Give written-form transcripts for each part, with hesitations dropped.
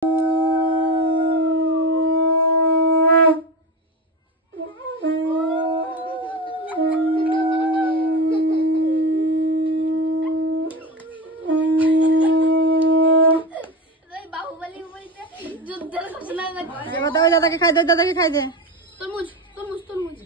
দাদাকে খাই দে, দাদাকে খাই দে। তরমুজ তরমুজ তরমুজ।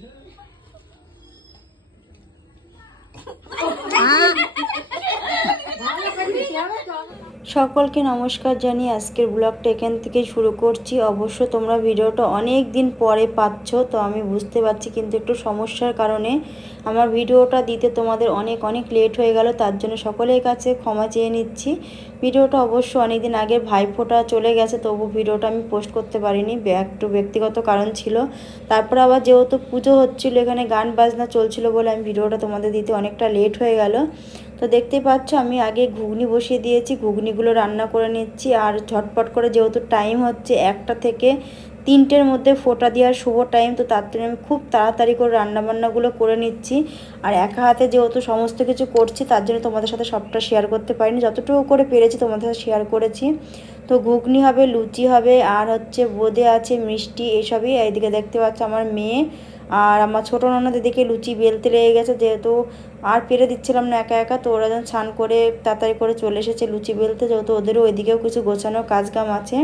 সকলকে নমস্কার জানিয়ে আজকের ব্লগটা এখান থেকে শুরু করছি। অবশ্য তোমরা ভিডিওটা অনেক দিন পরে পাচ্ছ, তো আমি বুঝতে পারছি, কিন্তু একটু সমস্যার কারণে আমার ভিডিওটা দিতে তোমাদের অনেক লেট হয়ে গেল। তার জন্য সকলের কাছে ক্ষমা চেয়ে নিচ্ছি। ভিডিওটা অবশ্য অনেক দিন আগে ভাইফোঁটা চলে গেছে, তবু ভিডিওটা আমি পোস্ট করতে পারিনি, একটু ব্যক্তিগত কারণ ছিল। তারপর আবার যেহেতু পুজো হচ্ছিলো, এখানে গান বাজনা চলছিল বলে আমি ভিডিওটা তোমাদের দিতে অনেকটা লেট হয়ে গেল। তো দেখতেই পাচ্ছ আমি আগে ঘুগনি বসিয়ে দিয়েছি, ঘুগনিগুলো রান্না করে নিচ্ছি। আর ঝটপট করে, যেহেতু টাইম হচ্ছে 1টা থেকে 3টের মধ্যে ফোঁটা দেওয়ার শুভ টাইম, তো তার জন্য আমি খুব তাড়াতাড়ি করে রান্নাবান্নাগুলো করে নিচ্ছি। আর একা হাতে যেহেতু সমস্ত কিছু করছি, তার জন্য তোমাদের সাথে সবটা শেয়ার করতে পারিনি, যতটুকু করে পেরেছি তোমাদের সাথে শেয়ার করেছি। তো ঘুগনি হবে, লুচি হবে, আর হচ্ছে বোঁদে আছে, মিষ্টি, এইসবই। এইদিকে দেখতে পাচ্ছ আমার মেয়ে আর আমার ছোটো ননদ এদিকে লুচি বেলতে লেগে গেছে, যেহেতু আর পেরে দিচ্ছিলাম না একা একা, তো ওরা যেন স্নান করে তাড়াতাড়ি করে চলে এসেছে লুচি বেলতে, যেহেতু ওদেরও ওইদিকেও কিছু গোছানোর কাজকাম আছে।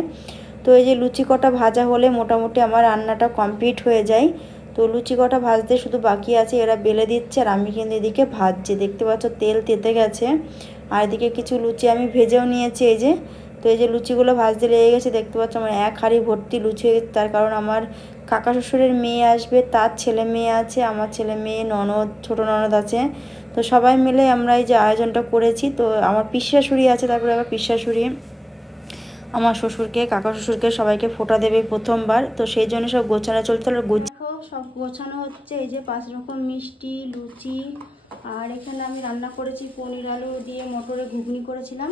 তো এই যে লুচি কটা ভাজা হলে মোটামুটি আমার রান্নাটা কমপ্লিট হয়ে যায়। তো লুচি কটা ভাজতে শুধু বাকি আছে, এরা বেলে দিচ্ছে আর আমি কিন্তু এদিকে ভাজছি। দেখতে পাচ্ছ তেল তেতে গেছে, আর এদিকে কিছু লুচি আমি ভেজেও নিয়েছি। এই যে, তো এই যে লুচিগুলো ভাজতে লেগে গেছে, দেখতে পাচ্ছ আমার 1 হাঁড়ি ভর্তি লুচি হয়ে গেছে। তার কারণ আমার কাকা শ্বশুরের মেয়ে আসবে, তার ছেলে মেয়ে আছে, আমার ছেলে মেয়ে, ননদ, ছোটো ননদ আছে। তো সবাই মিলে আমরা এই যে আয়োজনটা করেছি। তো আমার পিসশাশুড়ি আছে, তারপরে আবার পিসশাশুড়ি আমার শ্বশুরকে, কাকা শ্বশুরকে সবাইকে ফোঁটা দেবে প্রথমবার, তো সেই জন্য সব গোছানো চলছে। সব গোছানো হচ্ছে। এই যে 5 রকম মিষ্টি, লুচি, আর এখানে আমি রান্না করেছি পনির আলু দিয়ে মটরে ঘুগনি করেছিলাম,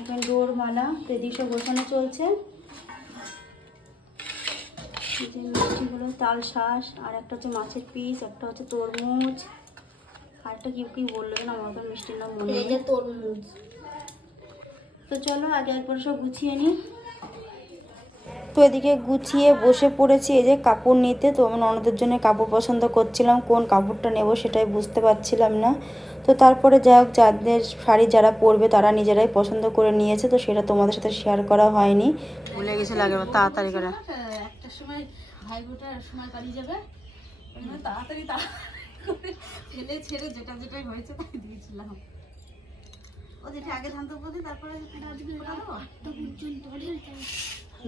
এখানে ডোর মালা, তো এদিকে সব গোছানো চলছে। যে মিষ্টিগুলো তাল শাঁস, আর একটা হচ্ছে মাছের পিস, একটা হচ্ছে তরমুজ, আর একটা কি বললো না, আমার তো মিষ্টির নাম মনে নেই। তরমুজ। তো চলো আগে একবার সব গুছিয়ে নিই। তো এদিকে গুছিয়ে বসে পড়েছি এই যে কাপড় নিতে। তো আমার ননদের জন্য কাপড় পছন্দ করছিলাম, কোন কাপড়টা নেব সেটাই বুঝতে পারছিলাম না। তো তারপরে যাই হোক, যাদের শাড়ি যারা পরবে তারা নিজেরাই পছন্দ করে নিয়েছে, তো সেটা তোমাদের সাথে শেয়ার করা হয়নি। ভুলে গেছে, লাগে তাড়াতাড়ি করে একটা সময় ভাইবোটার সময় পালিয়ে যাবে, তাড়াতাড়ি ফেলে ছেড়ে যেটাই হয়েছে তাই দিয়েছিলাম। ওদিকে আগে ধান তো বলি, তারপরে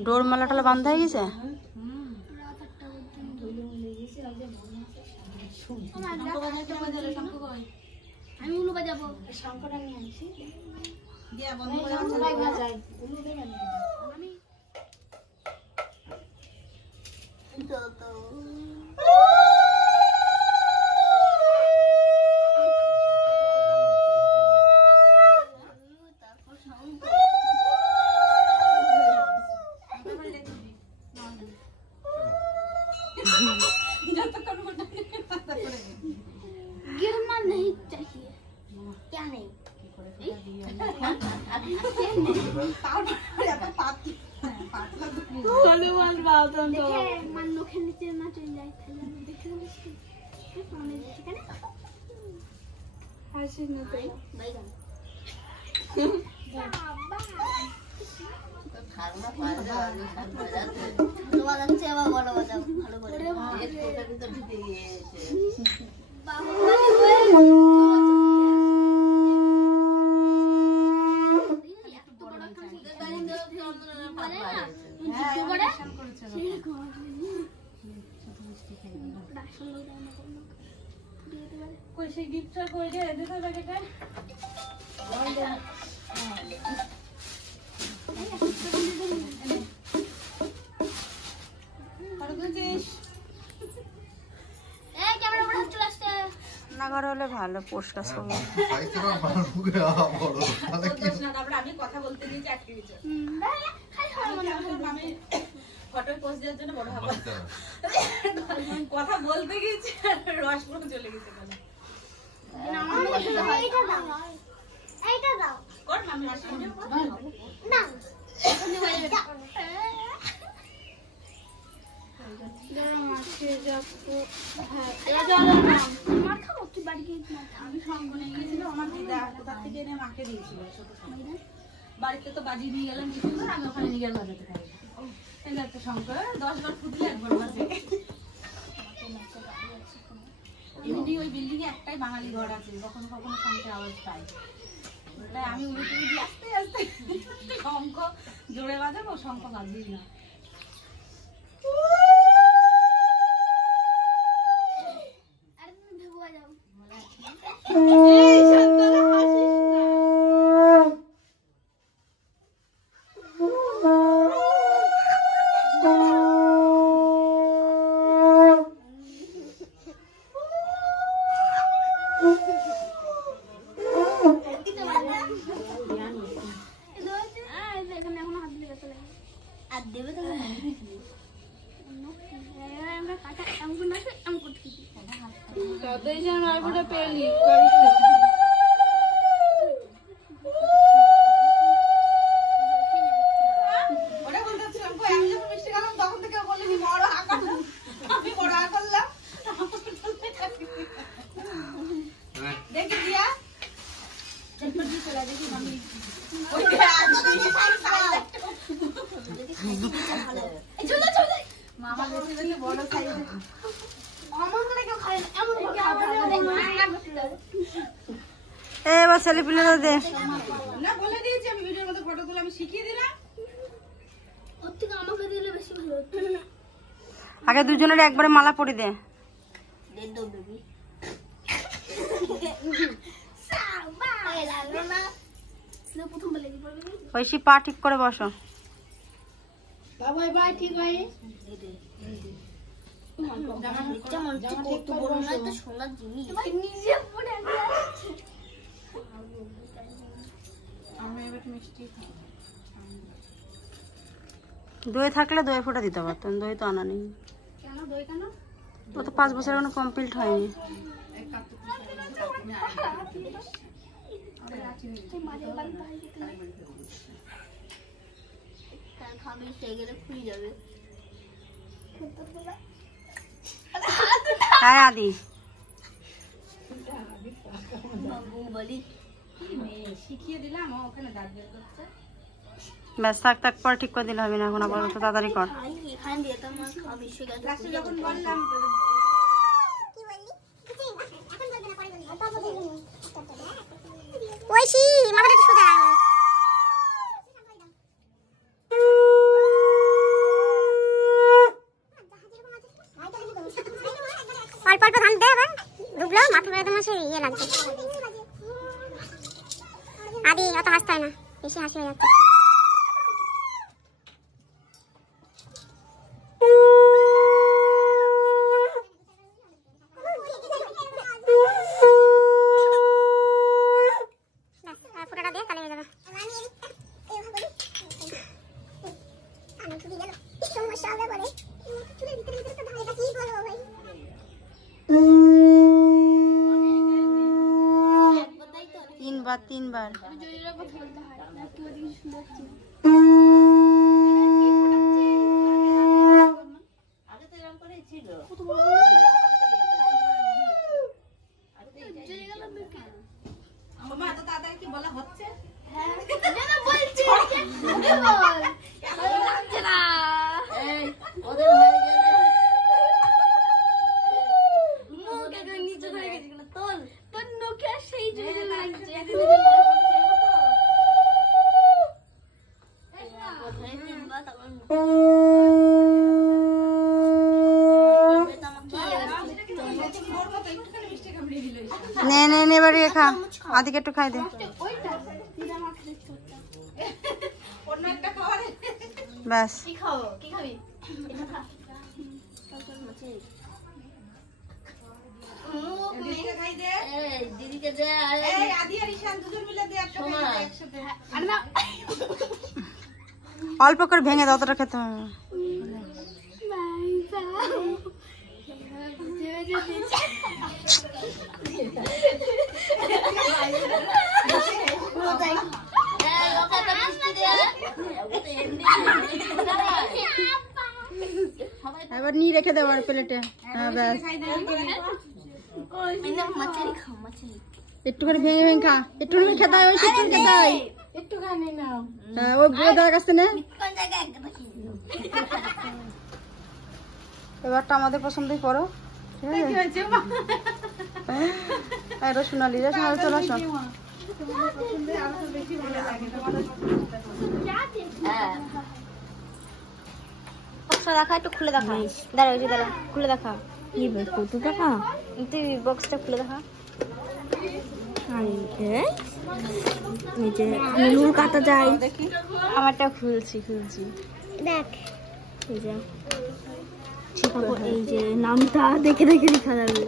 ডোর মালাটা বান্ধা হয়ে গেছে। আমি উলু বাজাবো, শঙ্কর আমি আনছি দিয়া বন্ধ করে যাই উলু দেবেন আমি তো गिरना नहीं चाहिए, क्या नहीं गिफ्ट করে দে দেখো ব্যাগটা রান্নাঘর হলে ভালো পরিষ্কার করবো। আমি কথা বলতে গিয়ে আটকে গেছে, আমি ফটো পোস্ট দেওয়ার জন্য বড় হাবা কথা বলতে গিয়েছি, রস পুরো চলে গেছে। এইটা দাও কর, আমি না বাড়িতে তো বাজি নিয়ে গেলাম, আমি ওখানে নিয়ে গেলে বাজাতে পারি একটা শঙ্কর 10 বার ফুটলে একবার বাজে। এমনি ওই বিল্ডিং এ একটাই বাঙালি ঘর আছে, কখনো কখনো শঙ্কের আওয়াজ পাই, তাই আমি উড়ে টুড়ে দিয়ে আস্তে আস্তে শঙ্খ জোরে বাজাবো, শঙ্খ বাজবেই না। এবার ছেলে পিলে দে না, বলে দিয়েছি আমি ভিডিওর মধ্যে ফটো তুলে আমি শিখিয়ে দিলাম। ওর থেকে আমাকে দিলে বেশি ভালো হতো। আগে দুজনের একবারে মালা পরিয়ে দে। দে দো বেবি। সাবা এ লাগলো না। না প্রথম বলে কি পড়বে? ঐশী পা ঠিক করে বসো। বাবা বাই ঠিক ভাই। জামা একটু বড় না তো সোনার জিনিস। নিজে পড়ে আসছে। আমি এবার মিষ্টি খাবো। দই থাকলে দই ফোঁটা দিতে পারতাম, দই তো আনা নেই। কেন দই কেন? ও তো 5 বছর এখনো কমপ্লিট হয়নি। হ্যাঁ আদি শিখিয়ে দিলাম, ওখানে দাঁত বের করছে। ব্যাস থাক থাক, পরে ঠিক করে দিলে হবে না, এখন আবার তাড়াতাড়ি কর। যখন বললাম ঐশী মাথাটা একটু সোজা অল্প অল্প ধান দে, আবার ডুবলো মাথা একদম ইয়ে লাগছে। আদি অত হাসতে হয় না, বেশি হাসি হয়ে যাচ্ছে। ফোটাটা দিয়ে তাহলে হয়ে যাবে। সমস্যা হবে বলে চুলের ভিতরে ভিতরে তো ধারেটা কি করবো ভাই। তিনবার কি বলা হচ্ছে? নে নে নে, এবার খা, আদিকে একটু খাই দে। ব্যাস অল্প করে ভেঙে দাও, অতটা খেতে হবে। এবার নিয়ে রেখে দেবো আর প্লেটে। হ্যাঁ ব্যাস, একটুখানি ভেঙে ভেঙে খা, একটুখানি খেতে হয়, একটুখানি খেতে হয়। হ্যাঁ ওই বোঝার কাছে না, এবারটা আমাদের পছন্দই করো। ঠিক আছে, রসুনালি রসুনালি চলে আসো। দেখা একটু খুলে দেখা, দাঁড়া ওই যে দাঁড়া, খুলে দেখা। কি কত টাকা? তুই বক্সটা খুলে দেখা। নুন কাটা যায়, আমারটা খুলছি দেখ। এই যে নামটা দেখে দেখে লেখা যাবে।